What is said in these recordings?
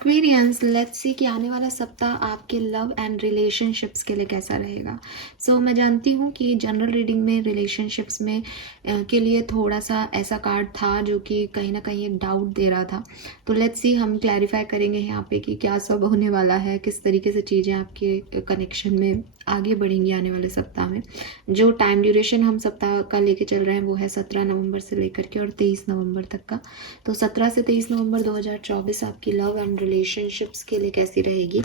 Aquarians, let's see कि आने वाला सप्ताह आपके लव एंड रिलेशनशिप्स के लिए कैसा रहेगा। मैं जानती हूँ कि जनरल रीडिंग में रिलेशनशिप्स में के लिए थोड़ा सा ऐसा कार्ड था जो कि कहीं ना कहीं एक डाउट दे रहा था। तो लेट्स सी, हम क्लैरिफाई करेंगे यहाँ पे कि क्या सब होने वाला है, किस तरीके से चीज़ें आपके कनेक्शन में आगे बढ़ेंगी आने वाले सप्ताह में। जो टाइम ड्यूरेशन हम सप्ताह का लेके चल रहे हैं वो है 17 नवंबर से लेकर के और 23 नवंबर तक का। तो 17 से 23 नवंबर 2024 आपकी लव एंड रिलेशनशिप्स के लिए कैसी रहेगी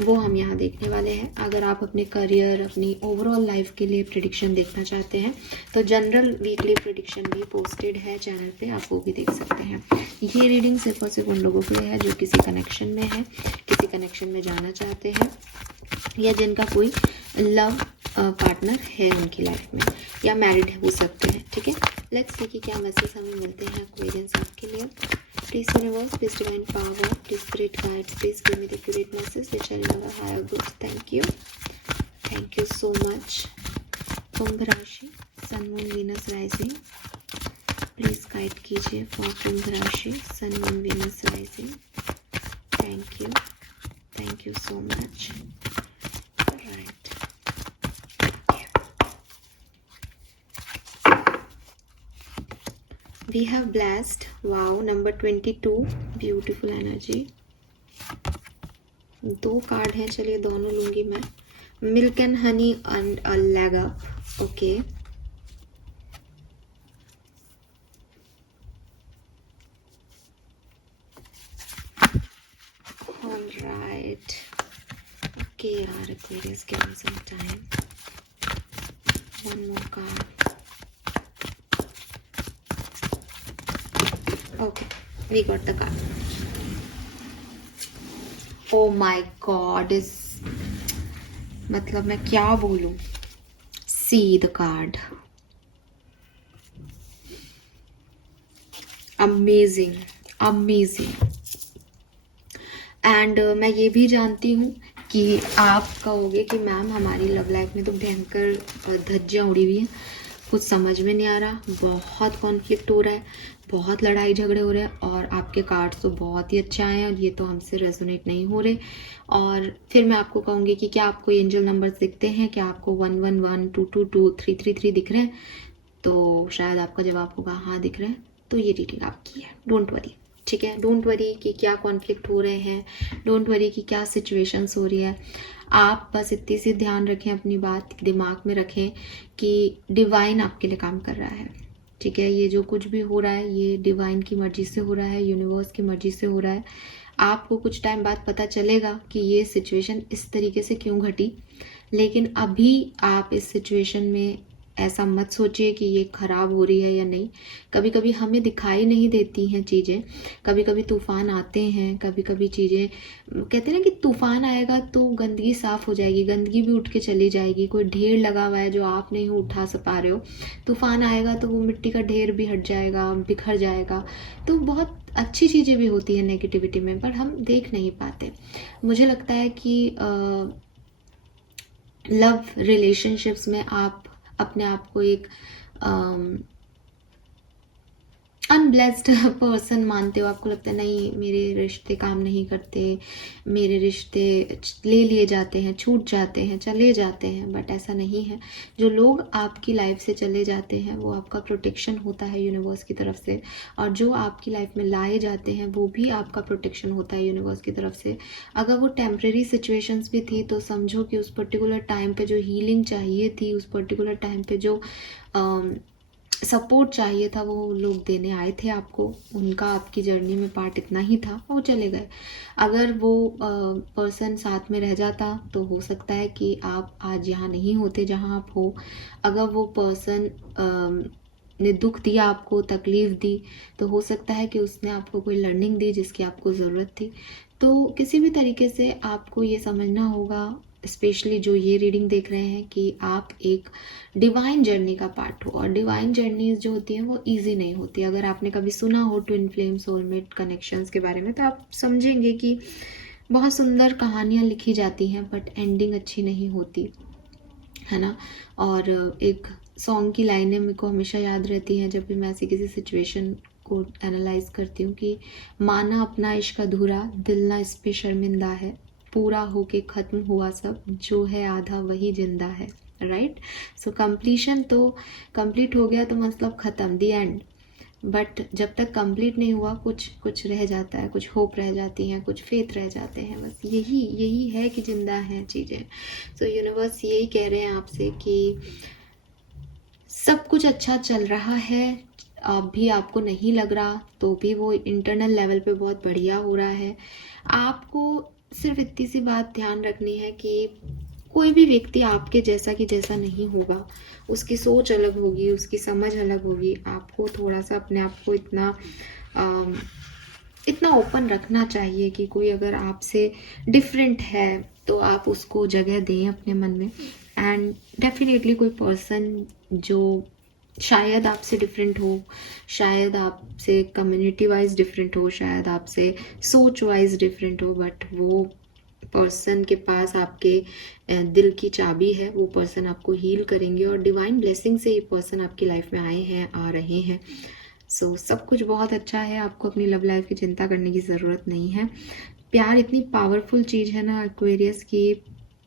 वो हम यहाँ देखने वाले हैं। अगर आप अपने करियर, अपनी ओवरऑल लाइफ के लिए प्रिडिक्शन देखना चाहते हैं तो जनरल वीकली प्रिडिक्शन भी पोस्टेड है चैनल पे, आप वो भी देख सकते हैं। ये रीडिंग सिर्फ और सिर्फ उन लोगों के लिए है जो किसी कनेक्शन में है, किसी कनेक्शन में जाना चाहते हैं, या जिनका कोई लव पार्टनर है उनकी लाइफ में, या मैरिड हो सकते हैं। ठीक है, लेट्स सी कि क्या मैसेज हमें मिलते हैं एक्वेरियंस आपके लिए। Please universe, please divine power, please spirit guides, please give me the accurate message which I know higher good. Thank you so much. कुंभ राशि, sun moon Venus rising, please guide कीजिए for कुंभ राशि, sun moon Venus rising. Thank you so much. Right, we have blessed, wow, number 22, beautiful energy। दो card हैं, चलिए दोनों लूंगी मैं। Milk and honey and a leg up, okay. Alright, okay यार, Aquarius give me some time. One more card, okay, we got the card। oh my god, is मतलब मैं क्या बोलूं। see the card, amazing and मैं ये भी जानती हूँ कि आप कहोगे कि मैम हमारी लव लाइफ में तो भयंकर धज्जियाँ उड़ी हुई हैं, कुछ समझ में नहीं आ रहा, बहुत कॉन्फ्लिक्ट हो रहा है, बहुत लड़ाई झगड़े हो रहे हैं, और आपके कार्ड्स तो बहुत ही अच्छे आए हैं और ये तो हमसे रेजोनेट नहीं हो रहे। और फिर मैं आपको कहूँगी कि क्या आपको एंजल नंबर्स दिखते हैं, क्या आपको 111, 222, 333 दिख रहे हैं? तो शायद आपका जवाब होगा हाँ दिख रहे हैं, तो ये रीडिंग आपकी है। डोंट वरी, ठीक है, डोंट वरी कि क्या कॉन्फ्लिक्ट हो रहे हैं, डोंट वरी कि क्या सिचुएशंस हो रही है। आप बस इतनी सी ध्यान रखें, अपनी बात दिमाग में रखें कि डिवाइन आपके लिए काम कर रहा है। ठीक है, ये जो कुछ भी हो रहा है ये डिवाइन की मर्जी से हो रहा है, यूनिवर्स की मर्जी से हो रहा है। आपको कुछ टाइम बाद पता चलेगा कि ये सिचुएशन इस तरीके से क्यों घटी, लेकिन अभी आप इस सिचुएशन में ऐसा मत सोचिए कि ये खराब हो रही है या नहीं। कभी कभी हमें दिखाई नहीं देती हैं चीज़ें, कभी कभी तूफान आते हैं, कभी कभी चीज़ें, कहते हैं ना कि तूफान आएगा तो गंदगी साफ हो जाएगी, गंदगी भी उठ के चली जाएगी। कोई ढेर लगा हुआ है जो आप नहीं उठा पा रहे हो, तूफान आएगा तो वो मिट्टी का ढेर भी हट जाएगा, बिखर जाएगा। तो बहुत अच्छी चीज़ें भी होती है नेगेटिविटी में, पर हम देख नहीं पाते। मुझे लगता है कि लव रिलेशनशिप्स में आप अपने आप को एक अनब्लेस्ड पर्सन मानते हो। आपको लगता है नहीं मेरे रिश्ते काम नहीं करते, मेरे रिश्ते ले लिए जाते हैं, छूट जाते हैं, चले जाते हैं, बट ऐसा नहीं है। जो लोग आपकी लाइफ से चले जाते हैं वो आपका प्रोटेक्शन होता है यूनिवर्स की तरफ से, और जो आपकी लाइफ में लाए जाते हैं वो भी आपका प्रोटेक्शन होता है यूनिवर्स की तरफ से। अगर वो टेम्प्रेरी सिचुएशंस भी थी तो समझो कि उस पर्टिकुलर टाइम पे जो हीलिंग चाहिए थी, उस पर्टिकुलर टाइम पे जो सपोर्ट चाहिए था, वो लोग देने आए थे आपको। उनका आपकी जर्नी में पार्ट इतना ही था, वो चले गए। अगर वो पर्सन साथ में रह जाता तो हो सकता है कि आप आज यहाँ नहीं होते जहाँ आप हो। अगर वो पर्सन ने दुख दिया, आपको तकलीफ दी, तो हो सकता है कि उसने आपको कोई लर्निंग दी जिसकी आपको ज़रूरत थी। तो किसी भी तरीके से आपको ये समझना होगा, स्पेशली जो ये रीडिंग देख रहे हैं, कि आप एक डिवाइन जर्नी का पार्ट हो, और डिवाइन जर्नीज जो होती हैं वो इजी नहीं होती। अगर आपने कभी सुना हो ट्विन फ्लेम सोलमेट कनेक्शंस के बारे में तो आप समझेंगे कि बहुत सुंदर कहानियाँ लिखी जाती हैं बट एंडिंग अच्छी नहीं होती है ना। और एक सॉन्ग की लाइनें मेरे को हमेशा याद रहती हैं जब भी मैं ऐसी किसी सिचुएशन को एनालाइज करती हूँ कि माना अपना इश्क अधूरा, दिल ना इस पे शर्मिंदा है, पूरा होके ख़त्म हुआ सब, जो है आधा वही जिंदा है, राइट। सो कंप्लीशन तो कंप्लीट हो गया तो मतलब ख़त्म, दी एंड। बट जब तक कंप्लीट नहीं हुआ कुछ कुछ रह जाता है, कुछ होप रह जाती हैं, कुछ फेथ रह जाते हैं, बस यही है कि जिंदा हैं चीज़ें। सो यूनिवर्स यही कह रहे हैं आपसे कि सब कुछ अच्छा चल रहा है, अभी आपको नहीं लग रहा तो भी वो इंटरनल लेवल पे बहुत बढ़िया हो रहा है। आपको सिर्फ इतनी सी बात ध्यान रखनी है कि कोई भी व्यक्ति आपके जैसा कि जैसा नहीं होगा, उसकी सोच अलग होगी, उसकी समझ अलग होगी। आपको थोड़ा सा अपने आप को इतना ओपन रखना चाहिए कि कोई अगर आपसे डिफरेंट है तो आप उसको जगह दें अपने मन में। एंड डेफिनेटली कोई पर्सन जो शायद आपसे डिफरेंट हो, शायद आपसे कम्युनिटी वाइज डिफरेंट हो, शायद आपसे सोच वाइज डिफरेंट हो, बट वो पर्सन के पास आपके दिल की चाबी है। वो पर्सन आपको हील करेंगे और डिवाइन ब्लेसिंग से ये पर्सन आपकी लाइफ में आए हैं, आ रहे हैं। सो सब कुछ बहुत अच्छा है, आपको अपनी लव लाइफ की चिंता करने की ज़रूरत नहीं है। प्यार इतनी पावरफुल चीज़ है ना एक्वेरियस की,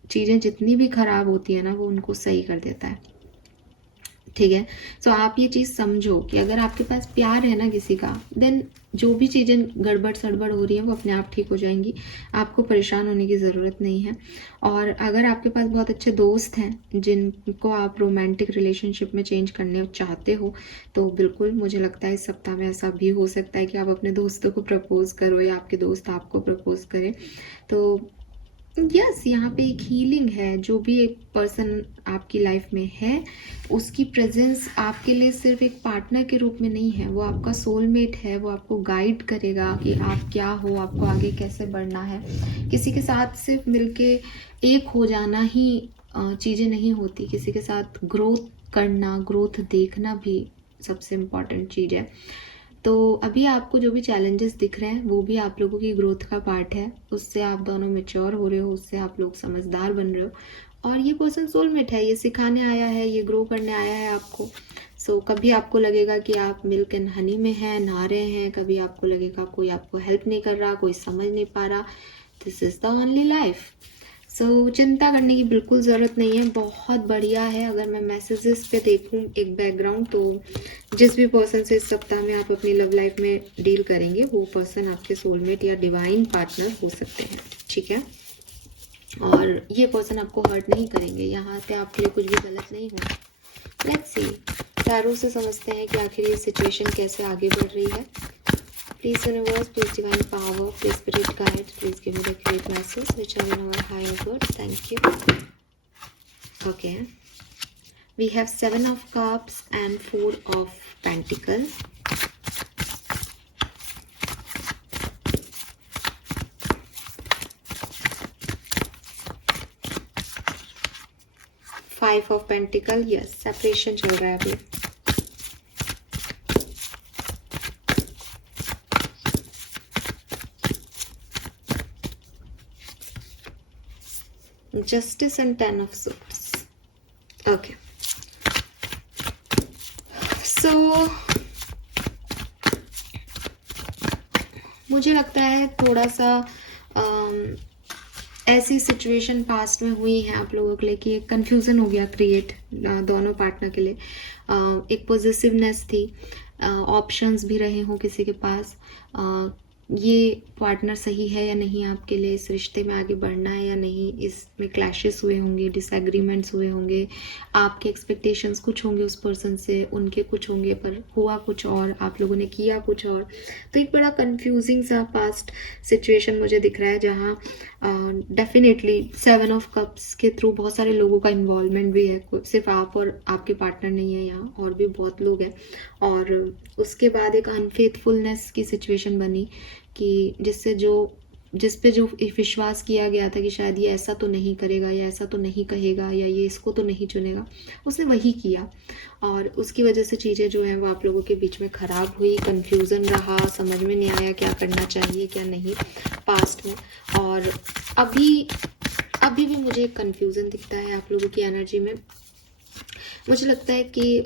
चीज़ें जितनी भी ख़राब होती है ना वो उनको सही कर देता है, ठीक है। सो आप ये चीज़ समझो कि अगर आपके पास प्यार है ना किसी का, देन जो भी चीज़ें गड़बड़ सड़बड़ हो रही है वो अपने आप ठीक हो जाएंगी, आपको परेशान होने की ज़रूरत नहीं है। और अगर आपके पास बहुत अच्छे दोस्त हैं जिनको आप रोमांटिक रिलेशनशिप में चेंज करने चाहते हो, तो बिल्कुल मुझे लगता है इस सप्ताह में ऐसा भी हो सकता है कि आप अपने दोस्तों को प्रपोज करो या आपके दोस्त आपको प्रपोज करें। तो यस, यहाँ पे एक हीलिंग है। जो भी एक पर्सन आपकी लाइफ में है उसकी प्रेजेंस आपके लिए सिर्फ एक पार्टनर के रूप में नहीं है, वो आपका सोलमेट है। वो आपको गाइड करेगा कि आप क्या हो, आपको आगे कैसे बढ़ना है। किसी के साथ सिर्फ मिलके एक हो जाना ही चीज़ें नहीं होती, किसी के साथ ग्रोथ करना, ग्रोथ देखना भी सबसे इम्पॉर्टेंट चीज़ है। तो अभी आपको जो भी चैलेंजेस दिख रहे हैं वो भी आप लोगों की ग्रोथ का पार्ट है, उससे आप दोनों मैच्योर हो रहे हो, उससे आप लोग समझदार बन रहे हो। और ये पर्सन सोलमेट है, ये सिखाने आया है, ये ग्रो करने आया है आपको। सो कभी आपको लगेगा कि आप मिल्क एंड हनी में हैं, नहा रहे हैं, कभी आपको लगेगा कोई आपको हेल्प नहीं कर रहा, कोई समझ नहीं पा रहा। This is the only life. So चिंता करने की बिल्कुल ज़रूरत नहीं है, बहुत बढ़िया है। अगर मैं मैसेजेस पे देखूं एक बैकग्राउंड, तो जिस भी पर्सन से इस सप्ताह में आप अपनी लव लाइफ में डील करेंगे वो पर्सन आपके सोलमेट या डिवाइन पार्टनर हो सकते हैं, ठीक है। और ये पर्सन आपको हर्ट नहीं करेंगे, यहाँ पे आपके लिए कुछ भी गलत नहीं होगा। लेट्स सी, टैरो से समझते हैं कि आखिर ये सिचुएशन कैसे आगे बढ़ रही है। Please universe, please divine power, please spirit guide, please give me the great message which are in our higher good. Thank you. Okay. We have 7 of cups and 4 of pentacles. Five of pentacles. Yes, separation चल रहा है अभी. Justice and 10 of swords. Okay. So मुझे लगता है थोड़ा सा ऐसी सिचुएशन पास्ट में हुई है आप लोगों के लिए कि एक कन्फ्यूज़न हो गया क्रिएट दोनों पार्टनर के लिए। एक पॉजिटिवनेस थी, ऑप्शंस भी रहे हों किसी के पास, ये पार्टनर सही है या नहीं, आपके लिए इस रिश्ते में आगे बढ़ना है या नहीं, इसमें क्लैशेस हुए होंगे, डिसएग्रीमेंट्स हुए होंगे, आपके एक्सपेक्टेशंस कुछ होंगे उस पर्सन से, उनके कुछ होंगे, पर हुआ कुछ और, आप लोगों ने किया कुछ और। तो एक बड़ा कंफ्यूजिंग सा पास्ट सिचुएशन मुझे दिख रहा है, जहाँ डेफिनेटली 7 ऑफ कप्स के थ्रू बहुत सारे लोगों का इन्वॉल्वमेंट भी है, सिर्फ आप और आपके पार्टनर नहीं है, यहाँ और भी बहुत लोग हैं। और उसके बाद एक अनफेथफुलनेस की सिचुएशन बनी कि जिस पे जो विश्वास किया गया था कि शायद ये ऐसा तो नहीं करेगा या ऐसा तो नहीं कहेगा या ये इसको तो नहीं चुनेगा, उसने वही किया। और उसकी वजह से चीज़ें जो हैं वो आप लोगों के बीच में ख़राब हुई, कन्फ्यूज़न रहा, समझ में नहीं आया क्या करना चाहिए क्या नहीं पास्ट में। और अभी भी मुझे एक कन्फ्यूज़न दिखता है आप लोगों की एनर्जी में। मुझे लगता है कि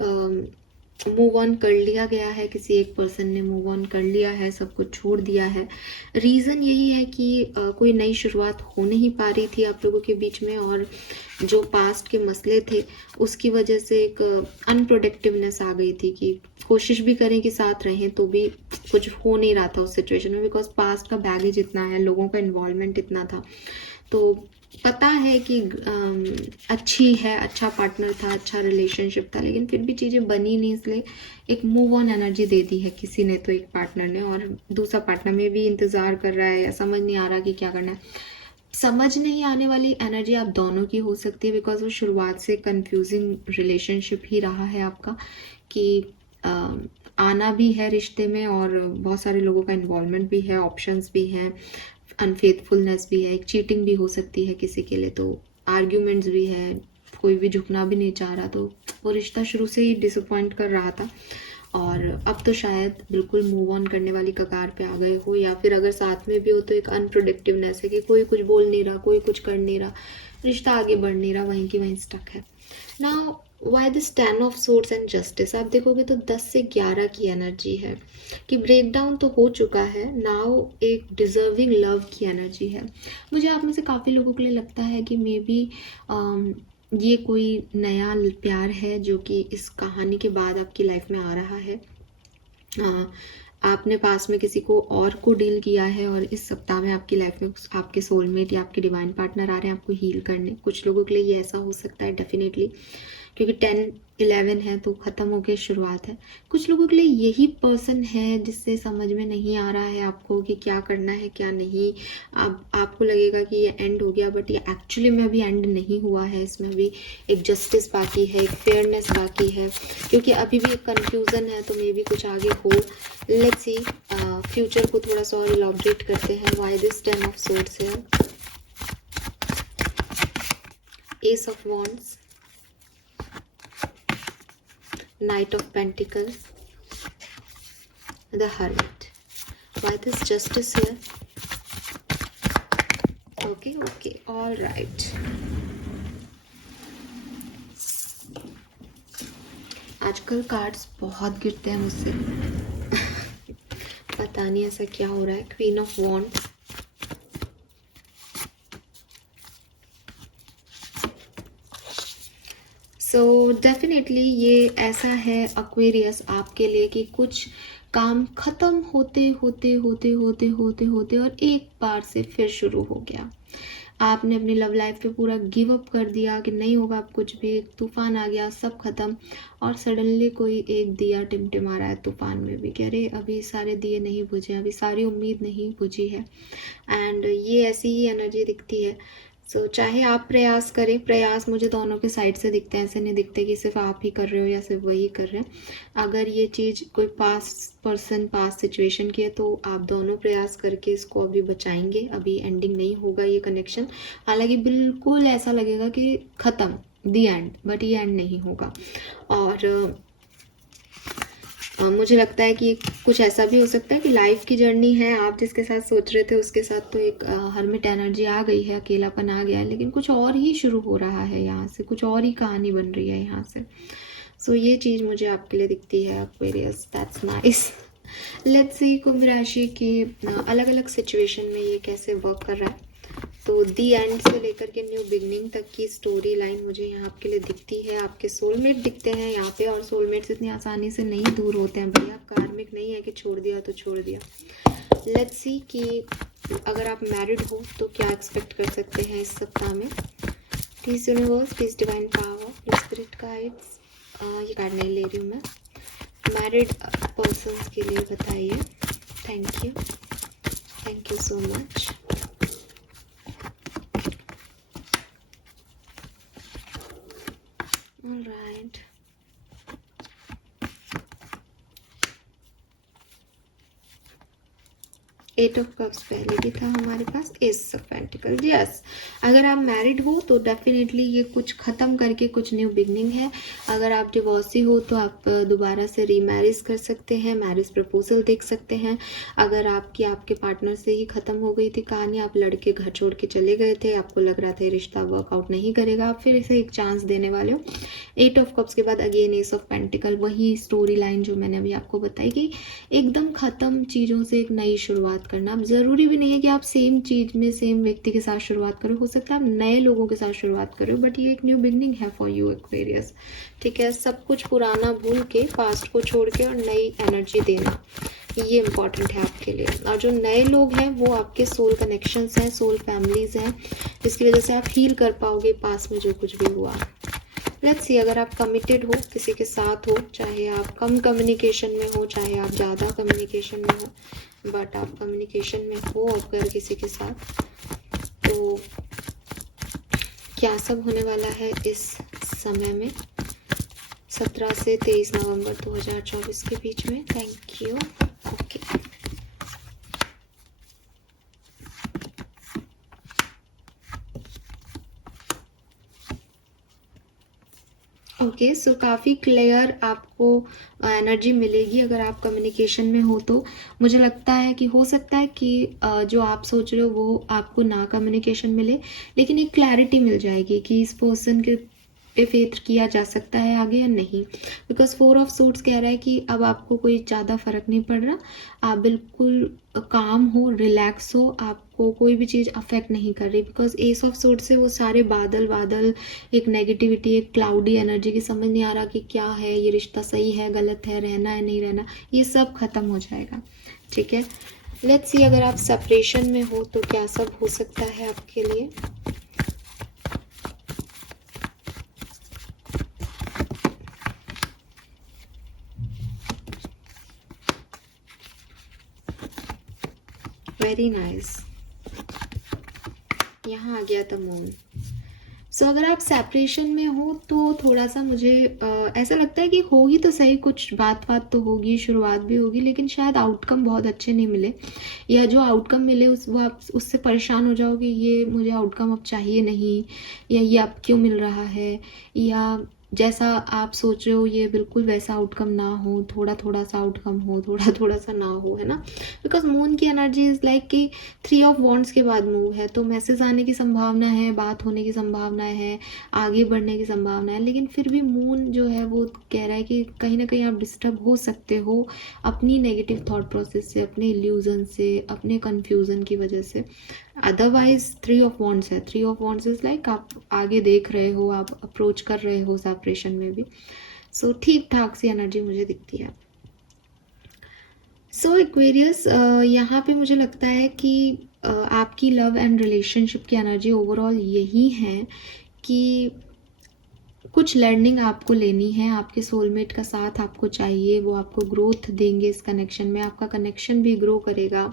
मूव ऑन कर लिया गया है, किसी एक पर्सन ने मूव ऑन कर लिया है, सब कुछ छोड़ दिया है। रीज़न यही है कि कोई नई शुरुआत हो नहीं पा रही थी आप लोगों के बीच में, और जो पास्ट के मसले थे उसकी वजह से एक अनप्रोडक्टिवनेस आ गई थी कि कोशिश भी करें कि साथ रहें तो भी कुछ हो नहीं रहा था उस सिचुएशन में, बिकॉज पास्ट का बैगेज इतना है, लोगों का इन्वॉल्वमेंट इतना था। तो पता है कि अच्छी है, अच्छा पार्टनर था, अच्छा रिलेशनशिप था, लेकिन फिर भी चीज़ें बनी नहीं, इसलिए एक मूव ऑन एनर्जी दे दी है किसी ने तो, एक पार्टनर ने, और दूसरा पार्टनर में भी इंतज़ार कर रहा है या समझ नहीं आ रहा कि क्या करना है। समझ नहीं आने वाली एनर्जी आप दोनों की हो सकती है, बिकॉज वो शुरुआत से कंफ्यूजिंग रिलेशनशिप ही रहा है आपका, कि आना भी है रिश्ते में और बहुत सारे लोगों का इन्वॉल्वमेंट भी है, ऑप्शंस भी हैं, अनफेथफुलनेस भी है, एक चीटिंग भी हो सकती है किसी के लिए, तो आर्ग्यूमेंट्स भी है, कोई भी झुकना भी नहीं चाह रहा, तो वो रिश्ता शुरू से ही डिसअपॉइंट कर रहा था। और अब तो शायद बिल्कुल मूव ऑन करने वाली कगार पे आ गए हो, या फिर अगर साथ में भी हो तो एक अनप्रोडक्टिवनेस है कि कोई कुछ बोल नहीं रहा, कोई कुछ कर नहीं रहा, रिश्ता आगे बढ़ नहीं रहा, वहीं की वहीं स्टक है। Now why this 10 of swords and justice, आप देखोगे तो 10 से 11 की एनर्जी है कि ब्रेक डाउन तो हो चुका है, नाउ एक डिजर्विंग लव की एनर्जी है। मुझे आप में से काफ़ी लोगों के लिए लगता है कि मे बी ये कोई नया प्यार है जो कि इस कहानी के बाद आपकी लाइफ में आ रहा है। आपने पास में किसी को और को डील किया है और इस सप्ताह में आपकी लाइफ में आपके सोलमेट या आपके डिवाइन पार्टनर आ रहे हैं आपको हील करने। कुछ लोगों के लिए ये ऐसा हो सकता है डेफिनेटली, क्योंकि 10-11 है तो ख़त्म हो के शुरुआत है। कुछ लोगों के लिए यही पर्सन है जिससे समझ में नहीं आ रहा है आपको कि क्या करना है क्या नहीं। आपको लगेगा कि ये एंड हो गया, बट ये एक्चुअली में अभी एंड नहीं हुआ है, इसमें अभी एक जस्टिस बाकी है, एक फेयरनेस बाकी है, क्योंकि अभी भी एक कन्फ्यूज़न है, तो मे बी कुछ आगे हो। लेट्स सी, फ्यूचर को थोड़ा सा और इलॉबरेट करते हैं। व्हाई दिस 10 ऑफ सोर्ड्स है, S of wands, Knight of Pentacles, the Hermit. Why this justice here? Okay, all right. आजकल कार्ड्स बहुत गिरते हैं मुझसे पता नहीं ऐसा क्या हो रहा है। Queen of wands, so definitely ये ऐसा है एक्वेरियस आपके लिए कि कुछ काम खत्म होते होते होते होते होते होते और एक बार से फिर शुरू हो गया। आपने अपनी लव लाइफ पे पूरा गिव अप कर दिया कि नहीं होगा अब कुछ भी, एक तूफान आ गया, सब खत्म, और सडनली कोई एक दिया टिमटिमा रहा है तूफान में भी, कह रहे अभी सारे दिए नहीं बुझे, अभी सारी उम्मीद नहीं बुझी है। एंड ये ऐसी ही एनर्जी दिखती है। सो चाहे आप प्रयास करें, प्रयास मुझे दोनों के साइड से दिखते हैं, ऐसे नहीं दिखते कि सिर्फ आप ही कर रहे हो या सिर्फ वही कर रहे हैं। अगर ये चीज़ कोई पास्ट पर्सन पास्ट सिचुएशन की है तो आप दोनों प्रयास करके इसको अभी बचाएंगे, अभी एंडिंग नहीं होगा ये कनेक्शन। हालांकि बिल्कुल ऐसा लगेगा कि ख़त्म, दी एंड, बट ये एंड नहीं होगा। और मुझे लगता है कि कुछ ऐसा भी हो सकता है कि लाइफ की जर्नी है, आप जिसके साथ सोच रहे थे उसके साथ तो एक हर्मिट एनर्जी आ गई है, अकेलापन आ गया है, लेकिन कुछ और ही शुरू हो रहा है यहाँ से, कुछ और ही कहानी बन रही है यहाँ से। सो ये चीज़ मुझे आपके लिए दिखती है Aquarius, that's nice. Let's see कुंभ राशि की अलग अलग सिचुएशन में ये कैसे वर्क कर रहा है। तो दी एंड से लेकर के न्यू बिगनिंग तक की स्टोरी लाइन मुझे यहाँ आपके लिए दिखती है। आपके सोलमेट दिखते हैं यहाँ पे, और सोलमेट्स इतनी आसानी से नहीं दूर होते हैं भैया, कार्मिक नहीं है कि छोड़ दिया तो छोड़ दिया। लेट्स सी कि अगर आप मैरिड हो तो क्या एक्सपेक्ट कर सकते हैं इस सप्ताह में। Please universe, please divine power, please spirit guides, ये कार्ड नहीं ले रही हूँ मैं, मैरिड पर्सन्स के लिए बताइए। Thank you so much. All right. 8 of cups पहले भी था हमारे पास, एस ऑफ पेंटिकल। यस, अगर आप मैरिड हो तो डेफिनेटली ये कुछ ख़त्म करके कुछ न्यू बिगनिंग है। अगर आप डिवोर्सी हो तो आप दोबारा से रीमैरिज कर सकते हैं, मैरिज प्रपोजल देख सकते हैं। अगर आपके पार्टनर से ही ख़त्म हो गई थी कहानी, आप लड़के घर छोड़ के चले गए थे, आपको लग रहा था रिश्ता वर्कआउट नहीं करेगा, आप फिर इसे एक चांस देने वाले हो। 8 ऑफ कप्स के बाद अगेन एस ऑफ पेंटिकल, वही स्टोरी लाइन जो मैंने अभी आपको बताई कि एकदम ख़त्म चीज़ों से एक नई शुरुआत करना। अब ज़रूरी भी नहीं है कि आप सेम चीज़ में सेम व्यक्ति के साथ शुरुआत करो, हो सकता है आप नए लोगों के साथ शुरुआत करो, बट ये एक न्यू बिगनिंग है फॉर यू एक्वेरियस। ठीक है, सब कुछ पुराना भूल के, पास्ट को छोड़ के और नई एनर्जी देना, ये इम्पॉर्टेंट है आपके लिए। और जो नए लोग हैं वो आपके सोल कनेक्शंस हैं, सोल फैमिलीज हैं, जिसकी वजह से आप हील कर पाओगे पास्ट में जो कुछ भी हुआ। लेट्स सी, अगर आप कमिटेड हो, किसी के साथ हो, चाहे आप कम कम्युनिकेशन में हो, चाहे आप ज़्यादा कम्युनिकेशन में हो, बट आप कम्युनिकेशन में हो अगर किसी के साथ, तो क्या सब होने वाला है इस समय में 17 से 23 नवंबर 2024 के बीच में। Thank you. ओके, ओके, सो काफ़ी क्लियर आपको एनर्जी मिलेगी अगर आप कम्युनिकेशन में हो तो। मुझे लगता है कि हो सकता है कि जो आप सोच रहे हो वो आपको ना कम्युनिकेशन मिले, लेकिन एक क्लैरिटी मिल जाएगी कि इस पर्सन के पे फेथ किया जा सकता है आगे या नहीं। बिकॉज 4 ऑफ सूट्स कह रहा है कि अब आपको कोई ज़्यादा फर्क नहीं पड़ रहा, आप बिल्कुल काम हो, रिलैक्स हो, आपको कोई भी चीज़ अफेक्ट नहीं कर रही। बिकॉज एस ऑफ सूट से वो सारे बादल, एक नेगेटिविटी, एक क्लाउडी एनर्जी की समझ नहीं आ रहा कि क्या है, ये रिश्ता सही है, गलत है, रहना है, नहीं रहना, ये सब खत्म हो जाएगा। ठीक है, लेट्स सी, अगर आप सेपरेशन में हो तो क्या सब हो सकता है आपके लिए। वेरी नाइस, यहाँ आ गया था मून। सो अगर आप सेपरेशन में हो तो थोड़ा सा मुझे ऐसा लगता है कि होगी तो सही, कुछ बात तो होगी, शुरुआत भी होगी, लेकिन शायद आउटकम बहुत अच्छे नहीं मिले, या जो आउटकम मिले वो आप उससे परेशान हो जाओगे, ये मुझे आउटकम अब चाहिए नहीं, या ये अब क्यों मिल रहा है, या जैसा आप सोच रहे हो ये बिल्कुल वैसा आउटकम ना हो, थोड़ा थोड़ा सा आउटकम हो, थोड़ा थोड़ा सा ना हो, है ना। बिकॉज मून की एनर्जी इज़ लाइक कि 3 ऑफ वॉन्ड्स के बाद मूव है, तो मैसेज आने की संभावना है, बात होने की संभावना है, आगे बढ़ने की संभावना है, लेकिन फिर भी मून जो है वो कह रहा है कि कहीं ना कहीं आप डिस्टर्ब हो सकते हो अपनी नेगेटिव थॉट प्रोसेस से, अपने इल्यूजन से, अपने कन्फ्यूज़न की वजह से। अदरवाइज 3 ऑफ वॉन्ड्स है, 3 ऑफ वॉन्ड्स इज लाइक आप आगे देख रहे हो, आप अप्रोच कर रहे हो सेपरेशन में भी। सो ठीक ठाक सी एनर्जी मुझे दिखती है। सो एक्वेरियस, यहाँ पे मुझे लगता है कि आपकी लव एंड रिलेशनशिप की एनर्जी ओवरऑल यही है कि कुछ लर्निंग आपको लेनी है, आपके सोलमेट का साथ आपको चाहिए, वो आपको ग्रोथ देंगे इस कनेक्शन में, आपका कनेक्शन भी ग्रो करेगा,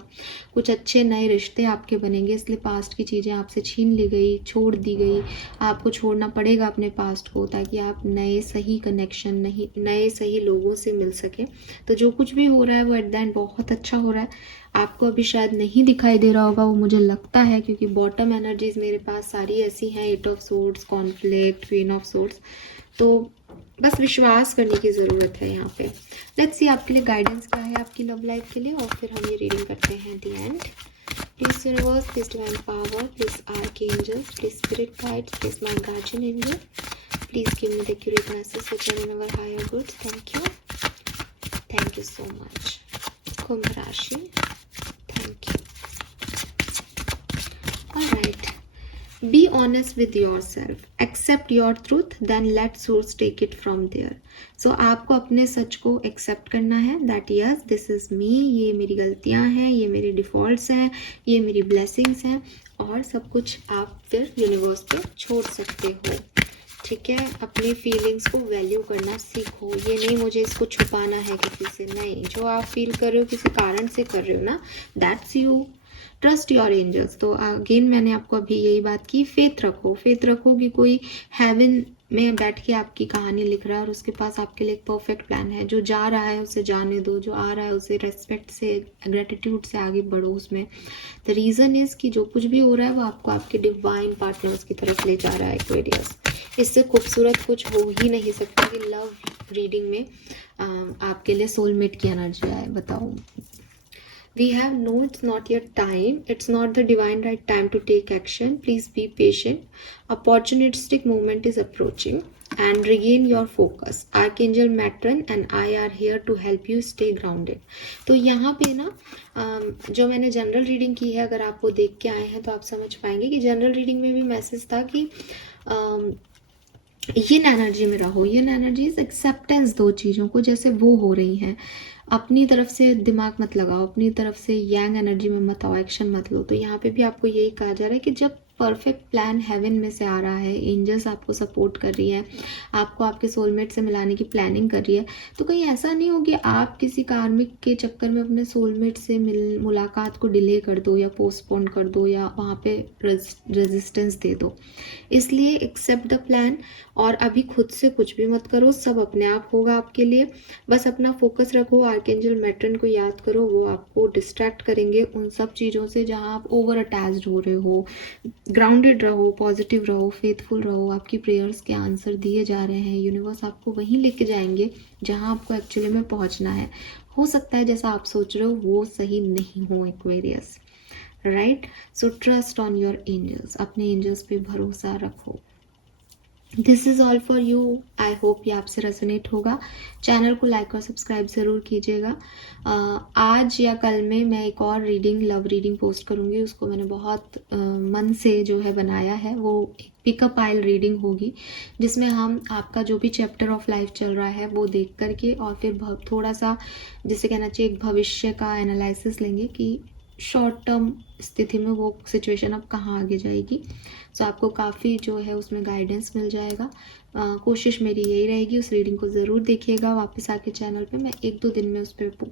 कुछ अच्छे नए रिश्ते आपके बनेंगे। इसलिए पास्ट की चीज़ें आपसे छीन ली गई, छोड़ दी गई, आपको छोड़ना पड़ेगा अपने पास्ट को, ताकि आप नए सही कनेक्शन, नहीं नए सही लोगों से मिल सके। तो जो कुछ भी हो रहा है वो एट द एंड बहुत अच्छा हो रहा है। आपको अभी शायद नहीं दिखाई दे रहा होगा, वो मुझे लगता है, क्योंकि बॉटम एनर्जीज मेरे पास सारी ऐसी हैं, 8 of swords, conflict, queen of swords, तो बस विश्वास करने की ज़रूरत है यहाँ पे। लेट्स सी आपके लिए गाइडेंस क्या है आपकी लव लाइफ के लिए, और फिर हम ये रीडिंग करते हैं the end. Please universe, please divine power, please archangels, please spirit guides, please my guardian angel, please give me the accurate message for channel our higher goods. Thank you so much. कुंभ राशि, thank you. Alright, be honest with yourself, accept your truth, then let source take it from there. So आपको अपने सच को accept करना है, that yes this is me, ये मेरी गलतियाँ हैं, ये मेरे डिफॉल्ट्स हैं, ये मेरी ब्लेसिंग्स हैं, और सब कुछ आप फिर यूनिवर्स पे छोड़ सकते हो। ठीक है, अपनी फीलिंग्स को वैल्यू करना सीखो, ये नहीं मुझे इसको छुपाना है किसी से, नहीं, जो आप फील कर रहे हो किसी कारण से कर रहे हो ना, that's you. Trust your angels. तो अगेन मैंने आपको अभी यही बात की, फेथ रखो कि कोई हेवन में बैठ के आपकी कहानी लिख रहा है और उसके पास आपके लिए एक परफेक्ट प्लान है। जो जा रहा है उसे जाने दो, जो आ रहा है उसे रेस्पेक्ट से, ग्रेटिट्यूड से आगे बढ़ो उसमें। द रीज़न इज़ कि जो कुछ भी हो रहा है वो आपको आपके डिवाइन पार्टनर्स की तरफ ले जा रहा है एक्वेरियस। इससे खूबसूरत कुछ हो ही नहीं सकता कि लव रीडिंग में आपके लिए सोलमेट की एनर्जी आए। बताओ, we have no, it's not your time, it's not the divine right time to take action, please be patient, opportunistic moment is approaching and regain your focus, archangel matron and I are here to help you stay grounded। तो यहाँ पे ना जो मैंने general reading की है, अगर आप वो देख के आए हैं तो आप समझ पाएंगे कि जनरल रीडिंग में भी मैसेज था कि यिन एनर्जी में रहो। यिन एनर्जीज एक्सेप्टेंस दो चीज़ों को जैसे वो हो रही हैं, अपनी तरफ से दिमाग मत लगाओ, अपनी तरफ से यांग एनर्जी में मत आओ, एक्शन मत लो। तो यहाँ पे भी आपको यही कहा जा रहा है कि जब परफेक्ट प्लान हेवन में से आ रहा है, एंजल्स आपको सपोर्ट कर रही है, आपको आपके सोलमेट से मिलाने की प्लानिंग कर रही है, तो कहीं ऐसा नहीं हो कि आप किसी कार्मिक के चक्कर में अपने सोलमेट से मुलाकात को डिले कर दो या पोस्टपोन कर दो या वहाँ पे रेजिस्टेंस दे दो। इसलिए एक्सेप्ट द प्लान और अभी खुद से कुछ भी मत करो, सब अपने आप होगा आपके लिए। बस अपना फोकस रखो, आर्कएंजल मैट्रन को याद करो, वो आपको डिस्ट्रैक्ट करेंगे उन सब चीज़ों से जहाँ आप ओवर अटैच्ड हो रहे हो। ग्राउंडेड रहो, पॉजिटिव रहो, फेथफुल रहो, आपकी प्रेयर्स के आंसर दिए जा रहे हैं। यूनिवर्स आपको वहीं लेके जाएंगे जहाँ आपको एक्चुअली में पहुँचना है। हो सकता है जैसा आप सोच रहे हो वो सही नहीं हो Aquarius, right? So trust on your angels, अपने एंजल्स पे भरोसा रखो। This is all for you. I hope ये आपसे रेजोनेट होगा। चैनल को लाइक और सब्सक्राइब ज़रूर कीजिएगा। आज या कल में मैं एक और रीडिंग, लव रीडिंग पोस्ट करूँगी। उसको मैंने बहुत मन से जो है बनाया है। वो एक पिकअप आइल रीडिंग होगी जिसमें हम आपका जो भी चैप्टर ऑफ लाइफ चल रहा है वो देख करके और फिर थोड़ा सा, जिसे कहना चाहिए, एक भविष्य का एनालिसिस लेंगे कि शॉर्ट टर्म स्थिति में वो सिचुएशन अब कहाँ आगे जाएगी। सो आपको काफ़ी जो है उसमें गाइडेंस मिल जाएगा। कोशिश मेरी यही रहेगी, उस रीडिंग को ज़रूर देखिएगा। वापस आके चैनल पे मैं 1-2 दिन में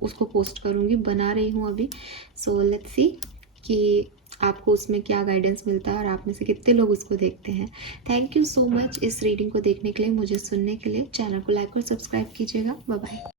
उसको पोस्ट करूँगी, बना रही हूँ अभी। सो लेट्स सी कि आपको उसमें क्या गाइडेंस मिलता है और आप में से कितने लोग उसको देखते हैं। थैंक यू सो मच इस रीडिंग को देखने के लिए, मुझे सुनने के लिए। चैनल को लाइक और सब्सक्राइब कीजिएगा। Bye bye.